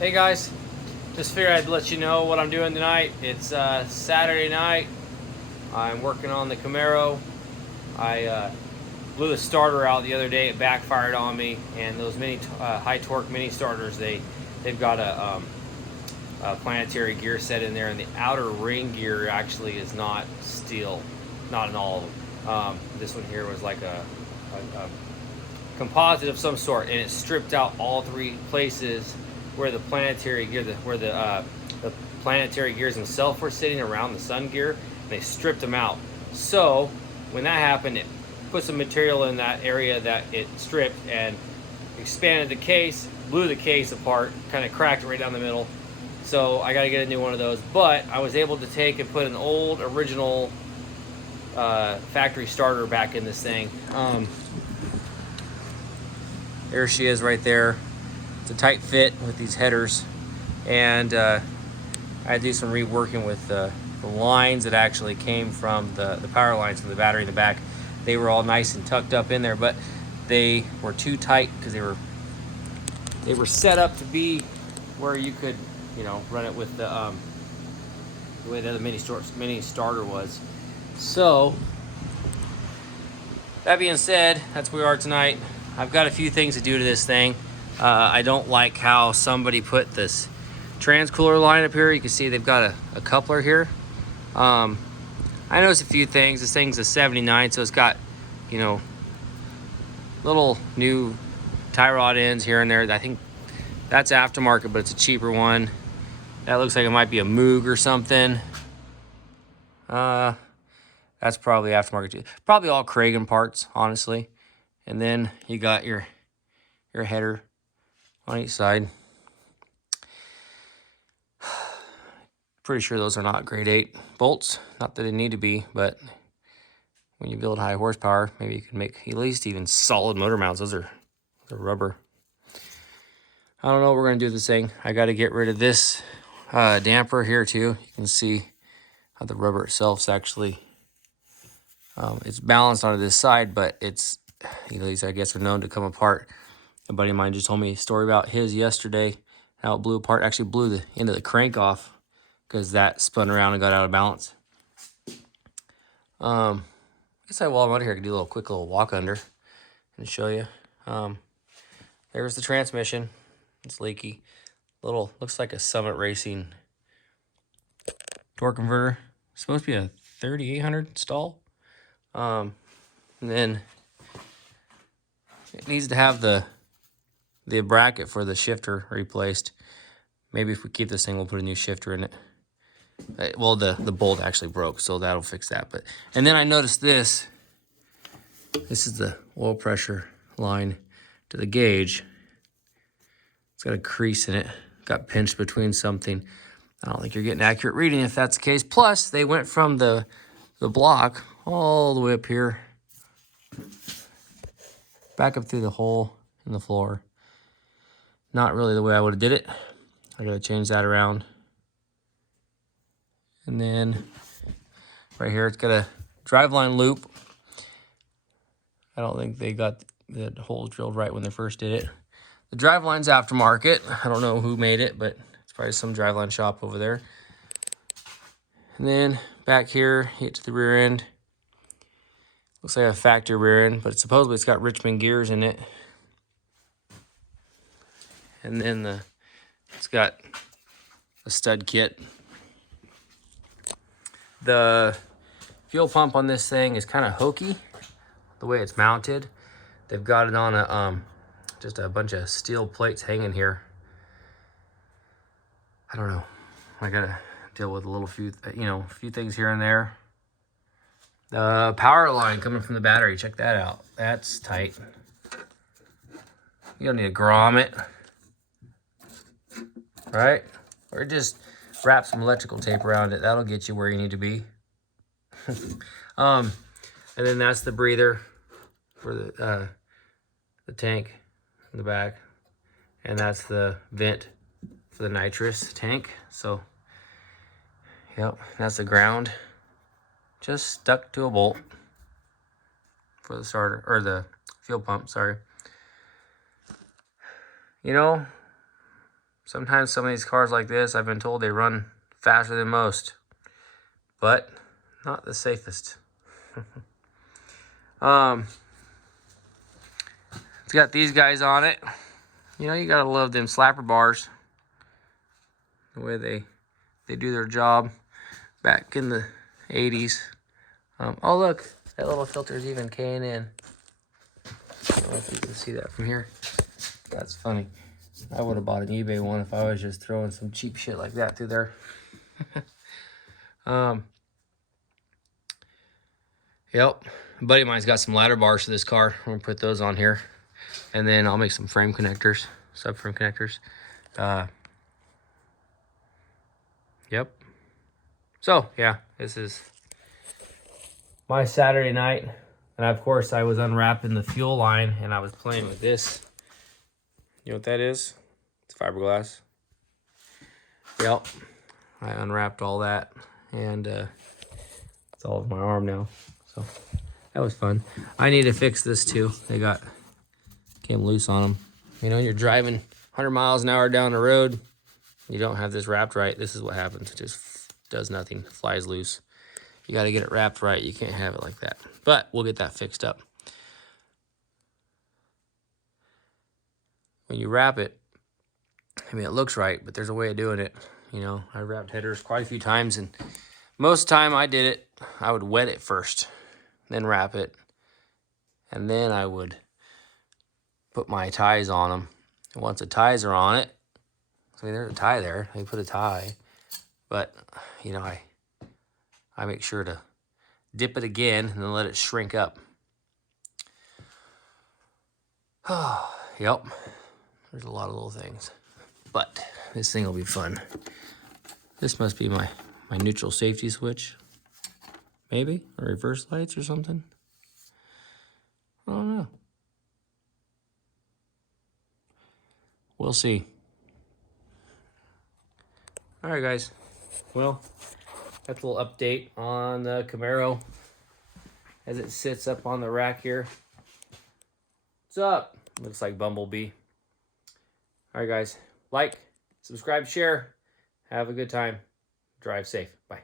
Hey guys, just figured I'd let you know what I'm doing tonight. It's Saturday night. I'm working on the Camaro. I blew the starter out the other day. It backfired on me, and those mini high torque mini starters, they've got a planetary gear set in there, and the outer ring gear actually is not steel, not in all of them. This one here was like a composite of some sort, and it stripped out all three places where the planetary gear, the planetary gears themselves were sitting around the sun gear. And they stripped them out. So when that happened, it put some material in that area that it stripped and expanded the case, blew the case apart, kind of cracked it right down the middle. So I got to get a new one of those. But I was able to take and put an old original factory starter back in this thing. There she is right there. It's a tight fit with these headers, and I had to do some reworking with the lines that actually came from the power lines from the battery in the back. They were all nice and tucked up in there, but they were too tight because they were set up to be where you could, run it with the way the other mini starter was. So that being said, that's where we are tonight. I've got a few things to do to this thing. I don't like how somebody put this transcooler line up here. You can see they've got a coupler here. I noticed a few things. This thing's a 79, so it's got, little new tie rod ends here and there. I think that's aftermarket, but it's a cheaper one. That looks like it might be a Moog or something. That's probably aftermarket too. Probably all Kragen parts, honestly. And then you got your header on each side. Pretty sure those are not grade 8 bolts. Not that they need to be, but when you build high horsepower, maybe you can make at least even solid motor mounts. Those are rubber. I don't know what we're going to do with this thing. I got to get rid of this damper here too. You can see how the rubber itself is actually, it's balanced onto this side, but it's, these I guess are known to come apart. A buddy of mine just told me a story about his yesterday, how it blew apart. Actually blew the end of the crank off because that spun around and got out of balance. I guess while I'm out here, I can do a quick little walk under and show you. There's the transmission. It's leaky. Looks like a Summit Racing torque converter. It's supposed to be a 3800 stall. And then it needs to have the bracket for the shifter replaced. Maybe if we keep this thing, we'll put a new shifter in it. Well, the bolt actually broke, so that'll fix that. And then I noticed this. This is the oil pressure line to the gauge. It's got a crease in it. Got pinched between something. I don't think you're getting accurate reading if that's the case. Plus, they went from the block all the way up here, back up through the hole in the floor. Not really the way I would have did it. I gotta change that around. And then right here, it's got a driveline loop. I don't think they got the holes drilled right when they first did it. The driveline's aftermarket. I don't know who made it, but it's probably some driveline shop over there. And then back here, you get to the rear end. Looks like a factory rear end, but supposedly it's got Richmond gears in it. And then it's got a stud kit. The fuel pump on this thing is kind of hokey, the way it's mounted. They've got it on a just a bunch of steel plates hanging here. I don't know. I gotta deal with a few things here and there. The power line coming from the battery, check that out. That's tight. You don't need to grommet, right? Or just wrap some electrical tape around it. That'll get you where you need to be. And then that's the breather for the tank in the back, and that's the vent for the nitrous tank. So, yep, that's the ground. Just stuck to a bolt for the starter, or the fuel pump, sorry. Sometimes some of these cars like this, I've been told they run faster than most, but not the safest. It's got these guys on it. You know, you gotta love them slapper bars. The way they do their job back in the 80s. Oh look, that little filter's even K&N. I don't know if you can see that from here. That's funny. I would have bought an eBay one if I was just throwing some cheap shit like that through there. Yep. A buddy of mine's got some ladder bars for this car. I'm gonna put those on here. And then I'll make some frame connectors, subframe connectors. Yep. So, yeah, this is my Saturday night. And of course, I was unwrapping the fuel line and I was playing with this. You know what that is? It's fiberglass. Yep. I unwrapped all that and it's all over my arm now. So that was fun. I need to fix this too. They came loose on them. You know, you're driving 100 miles an hour down the road. You don't have this wrapped right. This is what happens. It just does nothing. Flies loose. You got to get it wrapped right. You can't have it like that. But we'll get that fixed up. When you wrap it, I mean, it looks right, but there's a way of doing it. You know, I wrapped headers quite a few times, and most of the time I did it, I would wet it first, then wrap it, and then I would put my ties on them. And once the ties are on it, I mean, there's a tie there. I put a tie, but you know, I make sure to dip it again and then let it shrink up. Yep, there's a lot of little things, but this thing will be fun. This must be my neutral safety switch, maybe, or reverse lights or something. I don't know. We'll see. All right, guys. Well, that's a little update on the Camaro as it sits up on the rack here. What's up? Looks like Bumblebee. All right, guys. Like, subscribe, share. Have a good time. Drive safe. Bye.